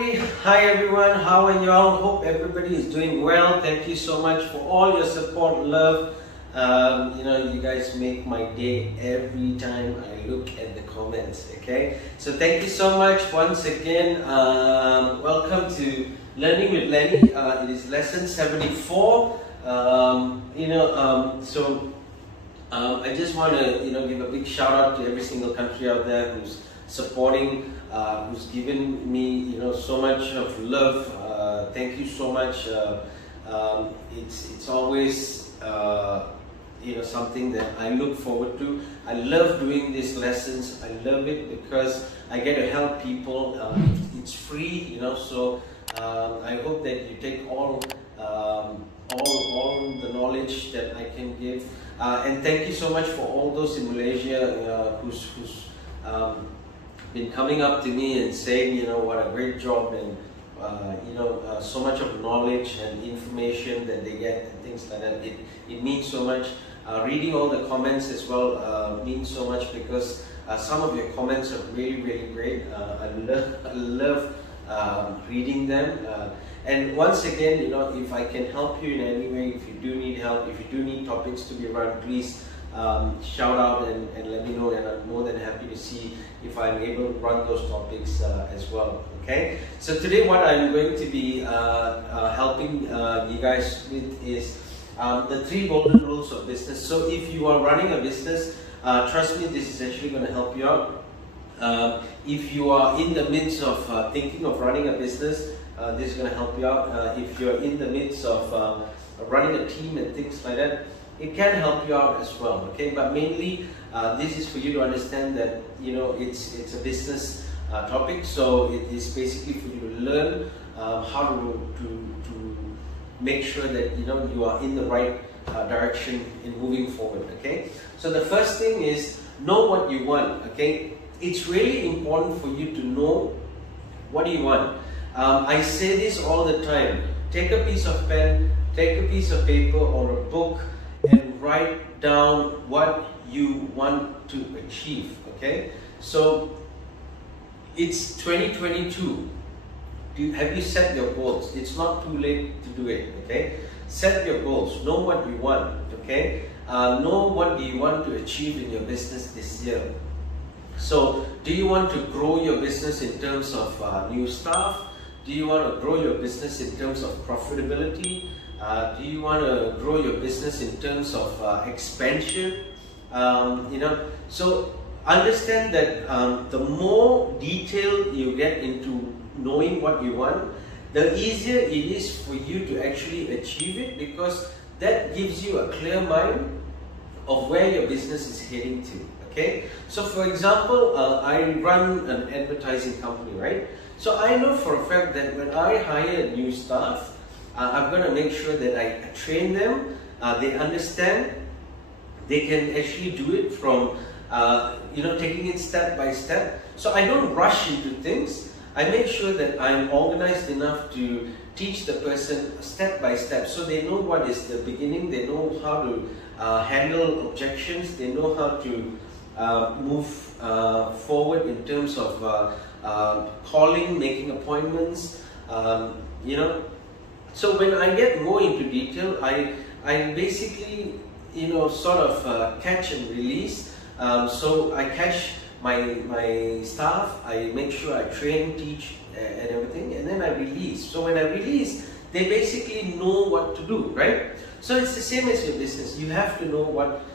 everybody. Hi everyone. How are y'all? Hope everybody is doing well. Thank you so much for all your support, love. You guys make my day every time I look at the comments. Okay, so thank you so much once again. Welcome to Learning with Lenny. It is lesson 74. I just want to give a big shout out to every single country out there who's supporting, who's given me so much of love. Thank you so much. It's always something that I look forward to. I love doing these lessons. I love it because I get to help people. It's free, so I hope that you take all the knowledge that I can give. And thank you so much for all those in Malaysia who's been coming up to me and saying, what a great job, and so much of knowledge and information that they get and things like that. It means so much. Reading all the comments as well means so much because some of your comments are really, really great. I love reading them. And once again, if I can help you in any way, if you do need help, if you do need topics to be run, please shout out and let me know, and I'm more than happy to see if I'm able to run those topics as well. Okay, so today what I'm going to be helping you guys with is the 3 golden rules of business. So if you are running a business, trust me, this is actually going to help you out. If you are in the midst of thinking of running a business, this is going to help you out. If you're in the midst of running a team and things like that, it can help you out as well. Okay, but mainly this is for you to understand that it's a business topic. So it is basically for you to learn how to make sure that you are in the right direction in moving forward. Okay, so the first thing is know what you want. Okay, it's really important for you to know what you want. I say this all the time. Take a piece of pen, take a piece of paper or a book and write down what you want to achieve. Okay, so it's 2022. Have you set your goals? It's not too late to do it. Okay, set your goals. Know what you want. Okay, know what do you want to achieve in your business this year. So do you want to grow your business in terms of new staff? Do you want to grow your business in terms of profitability? Do you want to grow your business in terms of expansion? So understand that the more detail you get into knowing what you want, the easier it is for you to actually achieve it, because that gives you a clear mind of where your business is heading to. Okay, so for example, I run an advertising company, right? So I know for a fact that when I hire new staff, I'm going to make sure that I train them, they understand, they can actually do it from, taking it step by step. So I don't rush into things. I make sure that I'm organized enough to teach the person step by step, so they know what is the beginning, they know how to handle objections, they know how to move forward in terms of calling, making appointments, So when I get more into detail, I basically, sort of catch and release. So I catch my staff, I make sure I train, teach and everything, and then I release. So when I release, they basically know what to do, right? So it's the same as your business. You have to know what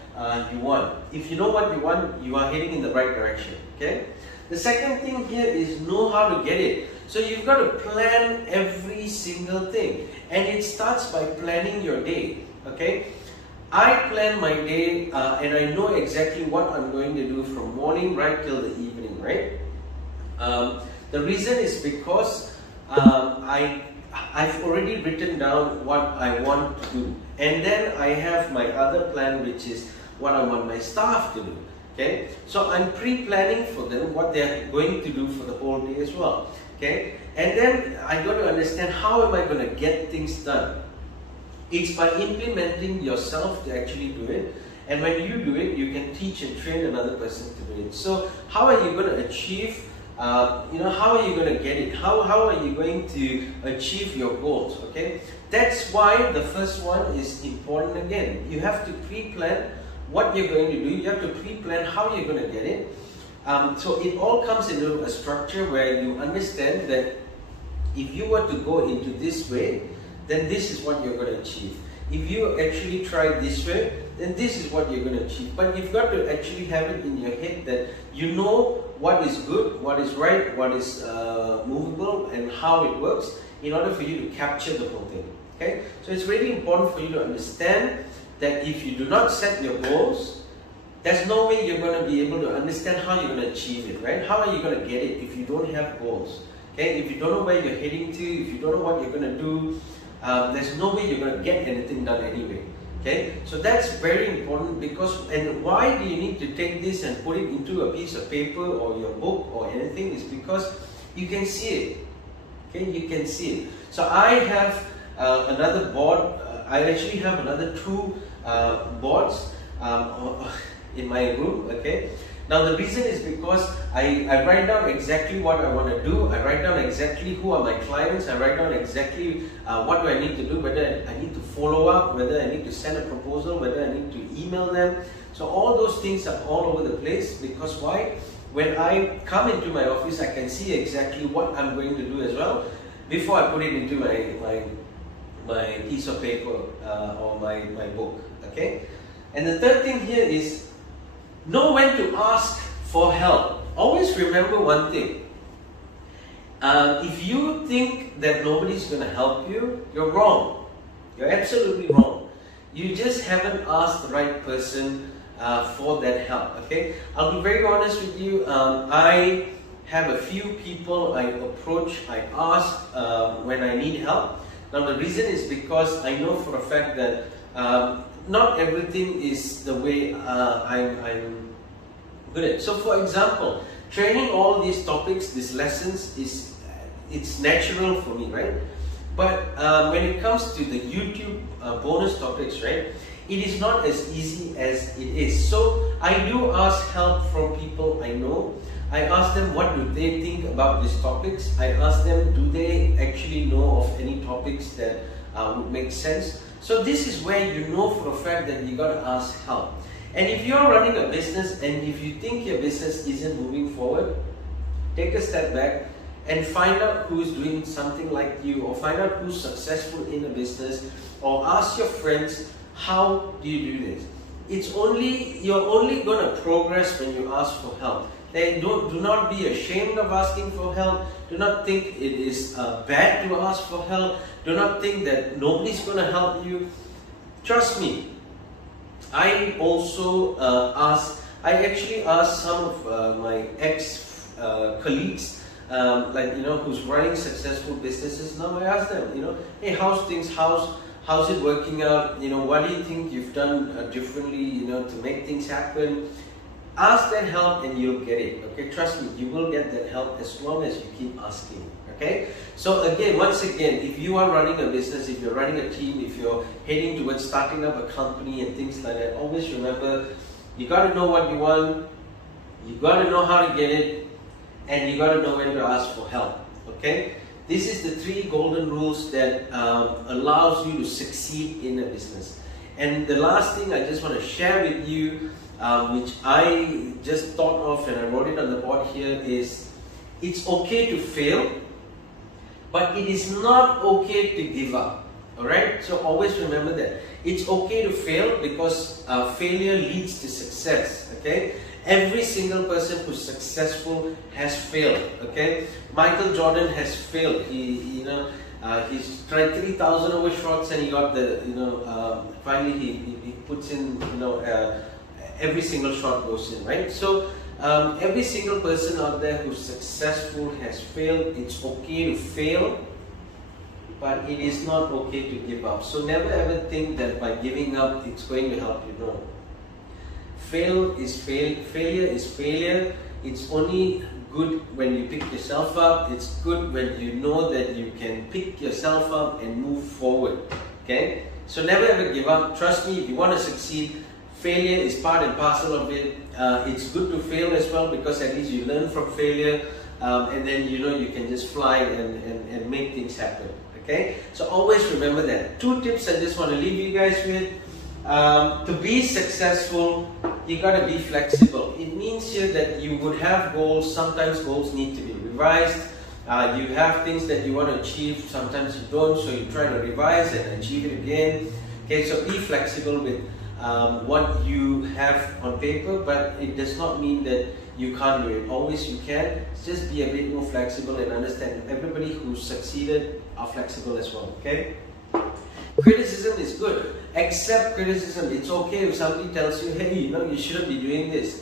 you want. If you know what you want, you are heading in the right direction. Okay. The second thing here is know how to get it. So you've got to plan every single thing, and it starts by planning your day. Okay. I plan my day and I know exactly what I'm going to do from morning right till the evening. Right. The reason is because I've already written down what I want to do, and then I have my other plan, which is what I want my staff to do. Okay, so I'm pre-planning for them what they're going to do for the whole day as well. Okay, and then I got to understand how am I going to get things done. It's by implementing yourself to actually do it, and when you do it, you can teach and train another person to do it. So how are you going to achieve how are you going to get it? How are you going to achieve your goals? Okay, that's why the first one is important. Again, you have to pre-plan what you're going to do. You have to pre-plan how you're going to get it. So it all comes into a structure where you understand that if you were to go into this way, then this is what you're going to achieve. If you actually try this way, then this is what you're going to achieve. But you've got to actually have it in your head that you know what is good, what is right, what is movable, and how it works in order for you to capture the whole thing. Okay? So it's really important for you to understand that if you do not set your goals, there's no way you're going to be able to understand how you're going to achieve it, right? How are you going to get it if you don't have goals? Okay? If you don't know where you're heading to, if you don't know what you're going to do, there's no way you're going to get anything done anyway. Okay, so that's very important because, and why do you need to take this and put it into a piece of paper or your book or anything is because you can see it. Okay, you can see it. So I have another board. I actually have another 2 boards in my room. Okay. Now the reason is because I write down exactly what I want to do. I write down exactly who are my clients. I write down exactly what do I need to do, whether I need to follow up, whether I need to send a proposal, whether I need to email them. So all those things are all over the place because why? When I come into my office, I can see exactly what I'm going to do as well before I put it into my piece of paper or my book. Okay? And the third thing here is know when to ask for help. Always remember one thing. If you think that nobody's going to help you, you're wrong. You're absolutely wrong. You just haven't asked the right person for that help. Okay? I'll be very honest with you. I have a few people I approach, I ask when I need help. Now the reason is because I know for a fact that not everything is the way I'm good at. So for example, training all these topics, these lessons it's natural for me, right? But when it comes to the YouTube bonus topics, right, it is not as easy as it is. So I do ask help from people I know. I ask them what do they think about these topics. I ask them, do they actually know of any topics that would make sense. So this is where you know for a fact that you got to ask help. And if you're running a business and if you think your business isn't moving forward, take a step back and find out who's doing something like you, or find out who's successful in a business, or ask your friends, how do you do this? You're only going to progress when you ask for help. Then do not be ashamed of asking for help. Do not think it is bad to ask for help. Do not think that nobody's going to help you. Trust me. I also I actually asked some of my ex-colleagues, who's running successful businesses. Now I ask them, hey, how's things? How's it working out? What do you think you've done differently, to make things happen? Ask that help and you'll get it. Okay, trust me, you will get that help as long as you keep asking. Okay, so once again, if you are running a business, if you're running a team, if you're heading towards starting up a company and things like that, always remember, you got to know what you want, you got to know how to get it, and you got to know when to ask for help. Okay, this is the 3 golden rules that allows you to succeed in a business. And the last thing I just want to share with you, which I just thought of and I wrote it on the board here, is it's okay to fail, but it is not okay to give up. Alright, so always remember that. It's okay to fail because failure leads to success. Okay, every single person who's successful has failed. Okay, Michael Jordan has failed. He's tried 3,000 over shots and he got the, finally he puts in, every single shot goes in, right? So every single person out there who's successful has failed. It's okay to fail, but it is not okay to give up. So never ever think that by giving up it's going to help you. No. Failure is failure. It's only good when you pick yourself up. It's good when you know that you can pick yourself up and move forward. Okay? So never ever give up. Trust me, if you want to succeed, failure is part and parcel of it. It's good to fail as well because at least you learn from failure. and then you know you can just fly and make things happen. Okay, so always remember that. 2 tips I just want to leave you guys with. To be successful, you got to be flexible. It means here that you would have goals. Sometimes goals need to be revised. You have things that you want to achieve. Sometimes you don't, so you try to revise and achieve it again. Okay, so be flexible with what you have on paper, but it does not mean that you can't do it. Always you can. Just be a bit more flexible and understand everybody who's succeeded are flexible as well. Okay. Criticism is good. Accept criticism. It's okay if somebody tells you, hey, you know, you shouldn't be doing this.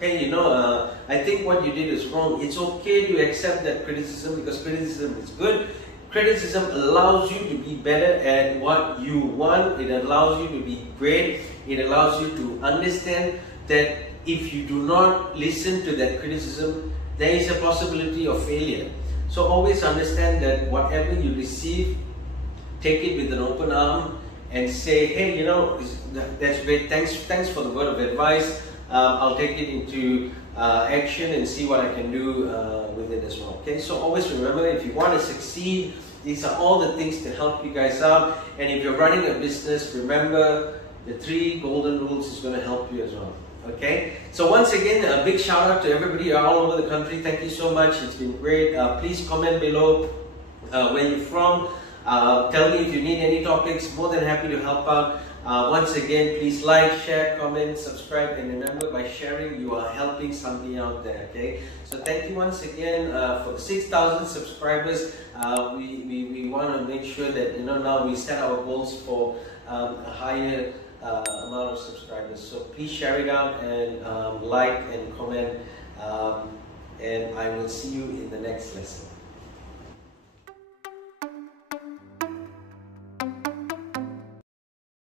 Hey, you know, I think what you did is wrong. It's okay to accept that criticism, because criticism is good. Criticism allows you to be better at what you want. It allows you to be great. It allows you to understand that if you do not listen to that criticism, there is a possibility of failure. So always understand that whatever you receive, take it with an open arm and say, hey, you know, that's great. Thanks for the word of advice. I'll take it into action and see what I can do with it as well. Okay, so always remember, if you want to succeed, these are all the things to help you guys out. And if you're running a business, remember the 3 golden rules is going to help you as well. Okay, so once again, a big shout out to everybody all over the country. Thank you so much. It's been great. Please comment below where you're from. Tell me if you need any topics. More than happy to help out. Once again, please like, share, comment, subscribe, and remember, by sharing, you are helping somebody out there. Okay, so thank you once again for the 6,000 subscribers. We want to make sure that, you know, now we set our goals for a higher amount of subscribers. So please share it out and like and comment, and I will see you in the next lesson.